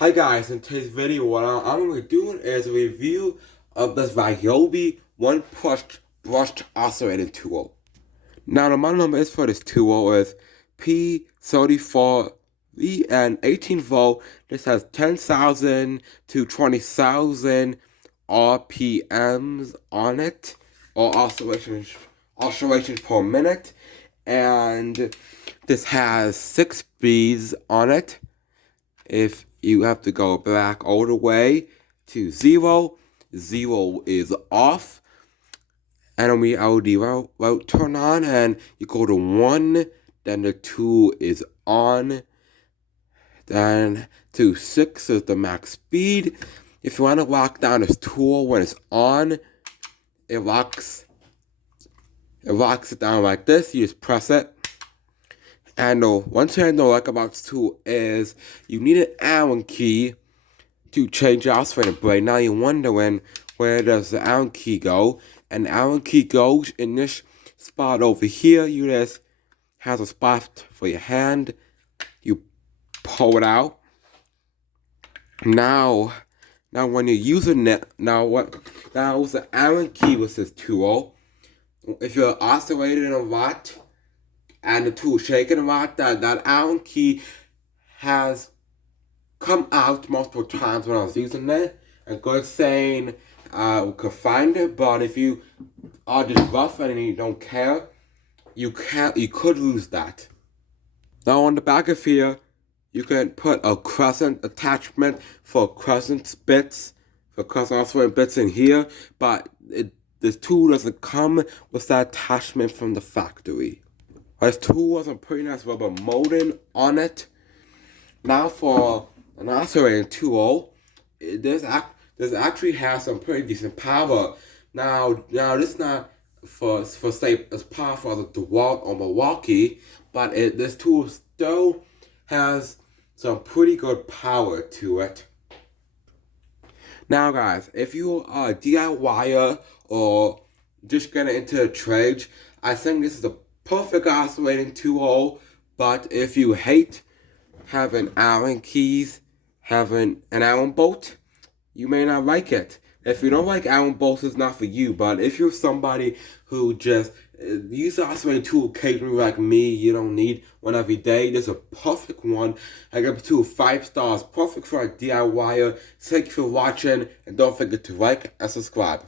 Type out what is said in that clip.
Hi guys, in today's video what I'm going to be doing is a review of this ryobi one brushed oscillating tool. Now the model number is for this tool is P34V and 18 volt. This has 10,000 to 20,000 RPMs on it, or oscillations per minute, and this has 6 speeds on it. If you have to go back all the way to 0, 0 is off, and we LD will turn on, and you go to 1, then the 2 is on, then to 6 is the max speed. If you want to lock down this tool when it's on, it locks it down like this. You just press it. And one thing I don't like about this tool is you need an Allen key to change the oscillator blade. Now you're wondering, where does the Allen key go? And the Allen key goes in this spot over here. You just has a spot for your hand. You pull it out. Now when you're using it, now with the Allen key with this tool, if you're oscillating a lot and the tool shaking a lot, that Allen key has come out multiple times when I was using it. A good saying, we could find it, but if you are just rough and you don't care, you could lose that. Now on the back of here, you can put a crescent attachment for crescent bits, for crescent oscillating bits in here, but this tool doesn't come with that attachment from the factory. This tool has a pretty nice rubber molding on it. Now for an oscillating tool, this actually has some pretty decent power. Now this is not for say as powerful as a DeWalt or Milwaukee, but this tool still has some pretty good power to it. Now guys, if you are a DIYer or just getting into the trade, I think this is a perfect oscillating tool. But if you hate having Allen keys, having an Allen bolt, you may not like it. If you don't like Allen bolts, it's not for you. But if you're somebody who just uses oscillating tool occasionally like me, you don't need one every day, this is a perfect one. I give it 5 stars. Perfect for a DIYer. Thank you for watching, and don't forget to like and subscribe.